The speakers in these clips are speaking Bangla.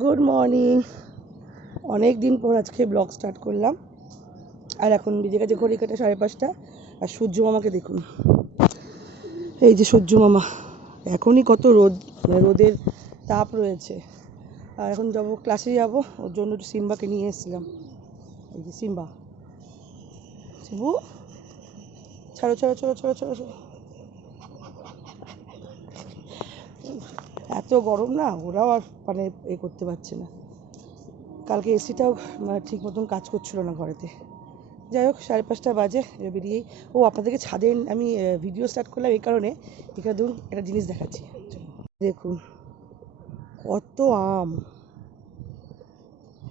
গুড মর্নিং অনেক দিন পর আজকে ব্লগ স্টার্ট করলাম। আর এখন বেজে গেছে ঘড়ি কাটা সাড়ে পাঁচটা। আর সূর্য মামাকে দেখুন। এই যে সূর্য মামা। এখনই কত রোদ মানে রোদের তাপ রয়েছে। আর এখন যাব ক্লাসে যাব। ওর জন্য একটু সিম্বাকে নিয়ে এসেছিলাম। এই যে সিম্বা। শিবু? ছাড়ো ছাড়ো ছাড়ো ছাড়ো ছাড়ো ছাড়ো। এত গরম না, ওরাও আর মানে এ করতে পারছে না। কালকে এসিটাও ঠিক মতন কাজ করছিল না ঘরেতে। যাই হোক, সাড়ে পাঁচটা বাজে বেরিয়েই। ও, আপনাদেরকে ছাদে আমি ভিডিও স্টার্ট করলাম এই কারণে। এখানে ধরুন, একটা জিনিস দেখাচ্ছি। দেখুন, কত আম।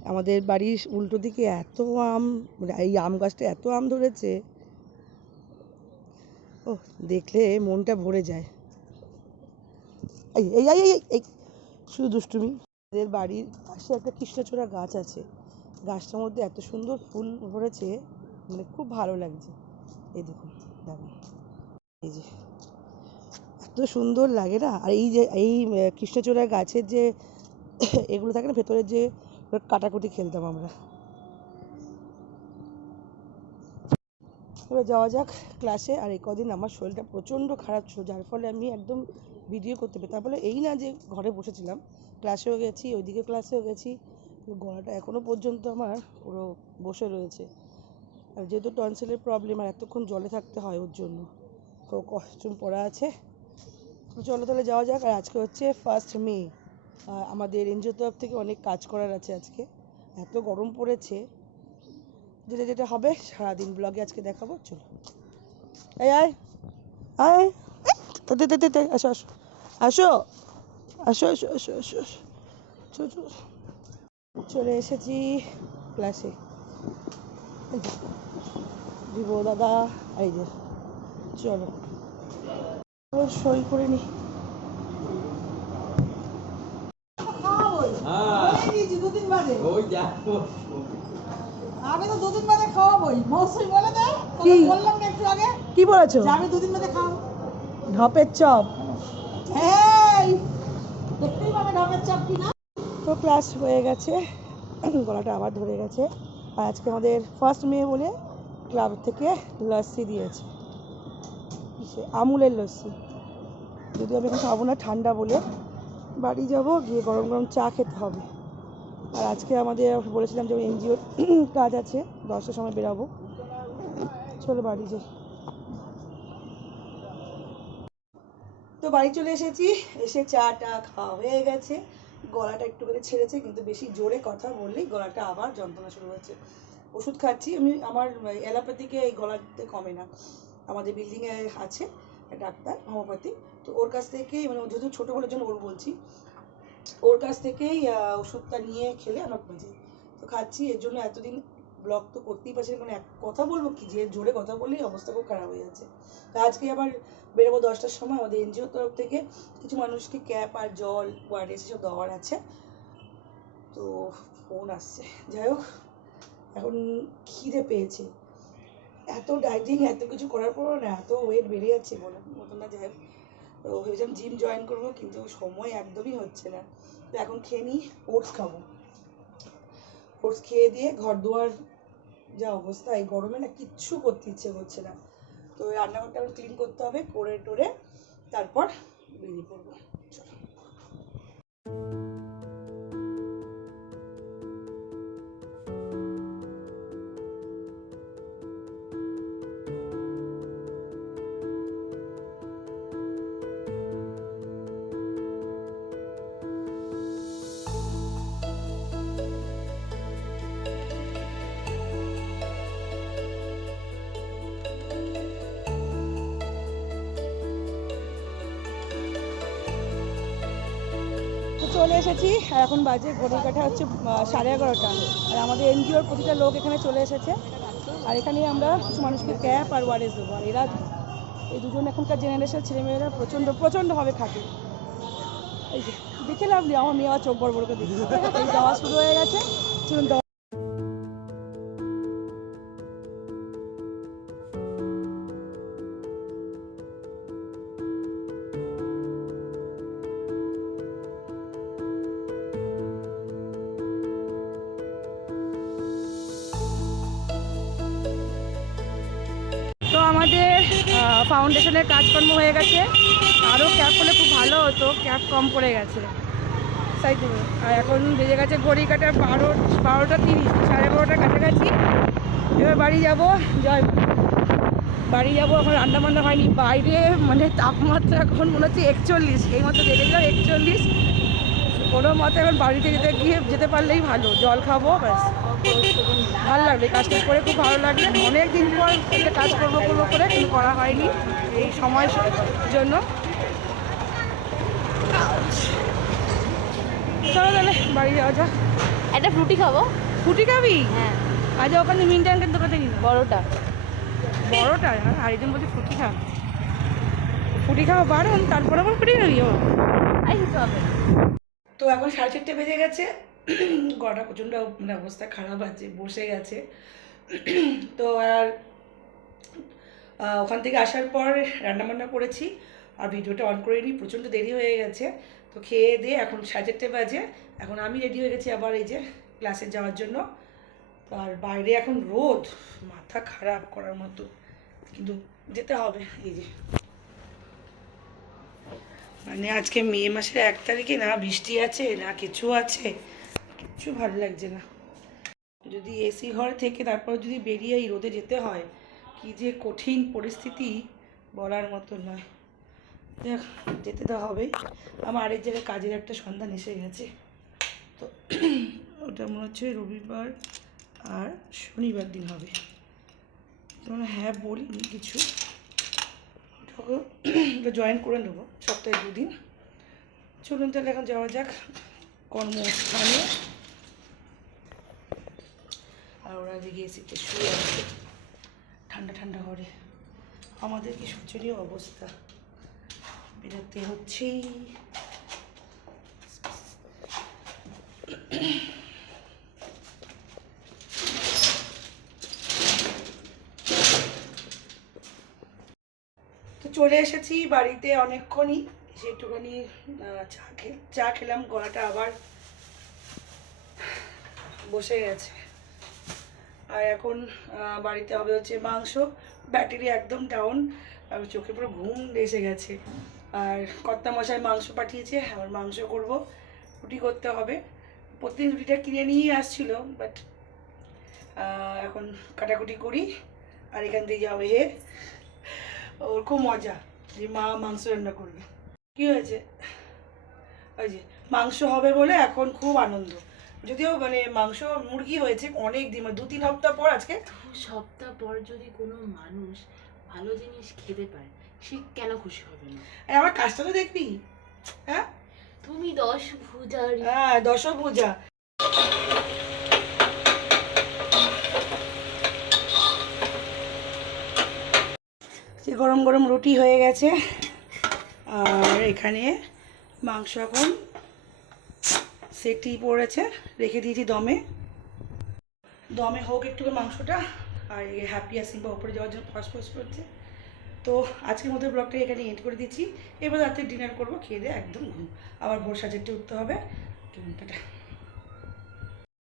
আমাদের বাড়ির উল্টো দিকে এত আম মানে এই আম গাছটা এত আম ধরেছে। ও দেখলে মনটা ভরে যায়। এই এই এই এই শুধু দুষ্টুমি। আমাদের বাড়ির পাশে একটা কৃষ্ণচূড়া গাছ আছে। গাছটার মধ্যে এত সুন্দর ফুল ভরেছে মানে খুব ভালো লাগছে। এই দেখুন দেখুন এই যে, এত সুন্দর লাগে না? আর এই যে, এই কৃষ্ণচূড়া গাছের যে, এগুলো থাকে না ভেতরে যে কাটাকুটি খেলতাম আমরা। এবার যাওয়া যাক ক্লাসে আর এই কদিন আমার শরীরটা প্রচণ্ড খারাপ ছিল, যার ফলে আমি একদম ভিডিও করতে পারি তার ফলে এই না যে ঘরে বসেছিলাম ক্লাসেও গেছি, ওইদিকে ক্লাসেও গেছি, গলাটা এখনও পর্যন্ত আমার পুরো বসে রয়েছে। আর যেহেতু টনসিলের প্রবলেম আর এতক্ষণ জলে থাকতে হয় ওর জন্য, তো কস্টিউম পরা আছে। চলো তাহলে যাওয়া যাক, আর আজকে হচ্ছে ফার্স্ট মে আমাদের এনজিও তরফ থেকে অনেক কাজ করার আছে আজকে। এত গরম পড়েছে, যেটা যেটা হবে, সারাদিন ব্লগে আজকে দেখাবো, চলো। এই, আয় আয়। তে, তে, আসো আসো। আসো। আসো আসো আসো আসো আসো। চলো, এসেছি ক্লাসে দিব দাদা এই যে চলো। সই করে নি। দুদিন বাদে আমি তো দুদিন বাদে খাওয়াবোই। মৌসুমি বলে দে কি? বললাম না একটু আগে কি বলেছ? আমি দুদিন বাদে খাও ঢপের চপ। এই দেখতেই পাবে ঢপের চাপ কি তো ক্লাস হয়ে গেছে। গলাটা আবার ধরে গেছে। আর আজকে আমাদের ফার্স্ট মে বলে ক্লাব থেকে লস্যি দিয়েছে। আমুলের লস্যি। যদিও আমি এখন খাব না ঠান্ডা বলে। বাড়ি যাব গিয়ে গরম গরম চা খেতে হবে। আর আজকে আমাদের বলেছিলাম যে এনজিওর কাজ আছে। দশটার সময় বেরাবো। চলো বাড়ি যাই। তো বাড়ি চলে এসেছি। এসে চা টা খাওয়া হয়ে গেছে। গলাটা একটু করে ছেড়েছে, কিন্তু বেশি জোরে কথা বললেই গলাটা আবার যন্ত্রণা শুরু হচ্ছে ওষুধ খাচ্ছি। আমি আমার অ্যালোপ্যাথিকে এই গলাতে কমে না। আমাদের বিল্ডিংয়ে আছে ডাক্তার হোমিওপ্যাথি তো ওর কাছ থেকেই মানে যেহেতু ছোটো বলে জন্য ওর বলছি, ওর কাছ থেকেই ওষুধটা নিয়ে খেলে আমার কমে যায় তো খাচ্ছি, এর জন্য এতদিন ব্লগ তো করতেই পারছি মানে এক কথা বলব কি? যে জোরে কথা বললেই অবস্থা খুব খারাপ হয়ে যাচ্ছে। তো আজকে আবার বেরোবো দশটার সময় আমাদের এনজিওর তরফ থেকে। কিছু মানুষকে ক্যাপ আর জল ওয়ারেস এসব দেওয়ার আছে। তো ফোন আসছে। যাই হোক, এখন খিদে পেয়েছে। এত ডাইটিং এত কিছু করার পরও না, এত ওয়েট বেড়ে যাচ্ছে বলার মতো না, যাই হোক। তো ভেবেছিলাম জিম জয়েন করব, কিন্তু সময় একদমই হচ্ছে না। তো এখন খেয়ে নিই ওটস খাব। ওটস খেয়ে দিয়ে ঘর দুয়ার যা অবস্থা, এই গরমে না কিচ্ছু করতে ইচ্ছে করছে না। তো ওই রান্নাঘরটা এখন ক্লিন করতে হবে, করে টোরে তারপর বেরিয়ে পড়ব। চলো। চলে এসেছি, আর এখন বাজে ঘড়ির কাঠা হচ্ছে সাড়ে এগারোটা। আর আমাদের এনজিওর প্রতিটা লোক এখানে চলে এসেছে। আর এখানে আমরা কিছু মানুষকে ক্যাপ আর ওয়ারেস দেবো। আর এরা এই দুজন এখনকার জেনারেশন ছেলেমেয়েরা প্রচণ্ড, প্রচণ্ডভাবে খাটে। এই যে, দেখে লাভ নেই, আমার মেয়ে আবার চোখ বড় বড় করে দেখি যাওয়া শুরু হয়ে গেছে, চলুন আমাদের ফাউন্ডেশনের কাজকর্ম হয়ে গেছে। আরও ক্যাব করলে খুব ভালো হতো ক্যাব কম পড়ে গেছে। তাই তো। আর এখন বেজে গেছে ঘড়ি কাটা বারো, বারোটা তিরিশ, সাড়ে বারোটার কাছাকাছি। এবার বাড়ি যাব, জয় বাড়ি যাব, এখন রান্না বান্না হয়নি। বাইরে মানে তাপমাত্রা এখন মনে হচ্ছে একচল্লিশ এই মতো দেখেছিলাম একচল্লিশ। কোনো মতে এখন বাড়িতে যেতে গিয়ে যেতে পারলেই ভালো। জল খাব, ব্যাস। ভালো লাগবে কাজটা করে খুব ভালো লাগবে অনেক দিন পর একটা কাজ করব করব করে কিন্তু করা হয়নি এই সময় জন্য। চলো তাহলে বাড়ি যাওয়া যাক। একটা ফ্রুটি খাব? ফুটি খাবি? হ্যাঁ। আজ ওখানে মিন্টে আঙ্কেল দোকানে নিল বড়টা। বড়টা? হ্যাঁ আরেকজন বলছে ফুটি খা ফুটি খাওয়া বারণ তারপরে আবার ফুটি খাবি? ও। তো এখন সাড়ে চারটে বেজে গেছে। গলাটা প্রচণ্ড মানে অবস্থা, খারাপ আছে, বসে গেছে। তো আর ওখান থেকে আসার পর রান্নাবান্না করেছি, আর ভিডিওটা অন করে নিই প্রচণ্ড দেরি হয়ে গেছে। তো খেয়ে দিয়ে এখন সাড়ে চারটে বাজে, এখন আমি রেডি হয়ে গেছি আবার এই যে ক্লাসে যাওয়ার জন্য। তো আর বাইরে এখন রোদ, মাথা খারাপ করার মতো, কিন্তু যেতে হবে, এই যে। মানে আজকে মে মাসের এক তারিখে না বৃষ্টি আছে, না কিছু আছে কিচ্ছু ভালো লাগছে না। যদি এসি ঘর থেকে তারপর যদি বেরিয়ে এই রোদে যেতে হয়, কি যে কঠিন পরিস্থিতি বলার মতো নয় দেখ, যেতে তো হবেই। আমার আরেক জায়গায় কাজের একটা সন্ধান এসে গেছে। তো ওটা মনে হচ্ছে রবিবার আর শনিবার দিন হবে। তোমরা হ্যাঁ বলিনি কিছু। ওটা জয়েন করে নেব সপ্তাহে দুদিন। চলুন তাহলে এখন যাওয়া যাক কর্মস্থানে আর ওরা যে এসিতে শুয়ে আছে। ঠান্ডা ঠান্ডা ঘরে আমাদের কি শোচনীয় অবস্থা? বেরোতে হচ্ছেই। চলে এসেছি বাড়িতে অনেকক্ষণই। খে, চা খেলাম, গলাটা আবার বসে গেছে। আর এখন বাড়িতে হবে হচ্ছে মাংস। ব্যাটারি একদম ডাউন আর চোখে পুরো ঘুম এসে গেছে। আর কর্তা মশাই মাংস পাঠিয়েছে, আবার মাংস করব, রুটি করতে হবে। প্রতিদিন রুটিটা কিনে নিয়ে আসছিল বাট এখন কাটাকুটি করি, আর এখান থেকে যাবে হে ওর খুব মজা যে মা মাংস রান্না করবে। কি হয়েছে? ওই যে মাংস হবে বলে এখন খুব আনন্দ। যদিও মানে মাংস মুরগি হয়েছে অনেক দিন মানে দু তিন সপ্তাহ পর আজকে। সপ্তাহ পর যদি কোনো মানুষ ভালো জিনিস খেতে পায় সে কেন খুশি হবে না? আর আমার কাজটা তো দেখবি হ্যাঁ? তুমি দশ ভুজারি। হ্যাঁ দশভূজা যে গরম গরম রুটি হয়ে গেছে আর এখানে মাংস এখন সেটি পড়েছে, রেখে দিয়েছি দমে। দমে হোক একটু মাংসটা, আর এই হ্যাপি আর বা ওপরে যাওয়ার জন্য ফসফস ফস করছে তো আজকের মধ্যে ব্লগটা এখানে এন্ড করে দিচ্ছি। এবার রাতে ডিনার করব, খেয়ে দিয়ে একদম ঘুম। আবার ভোর সাজেটে উঠতে হবে। টাটা।